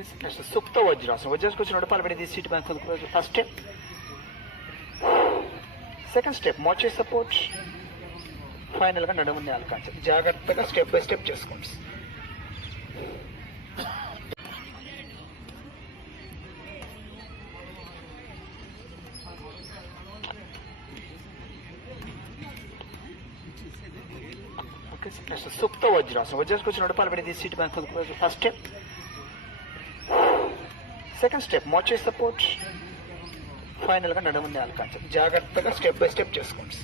Okay సుప్త వజ్రాసనం వజ్రాసనం వచ్చినప్పుడు పాల్పడి తీసి sit back first step second step మోచే support ఫైనల్గా నడుము నేల కాన్సెప్ట్ జాగ్రత్తగా స్టెప్ బై స్టెప్ చేసుకోండి ఓకే సార్ నెక్స్ట్ సుప్త వజ్రాసనం వజ్రాసనం వచ్చినప్పుడు పాల్పడి sit back first step second step మోచే support ఫైనల్గా నడుము నేల కాన్సెప్ట్ జాగ్రత్తగా స్టెప్ బై స్టెప్ చేసుకోండి.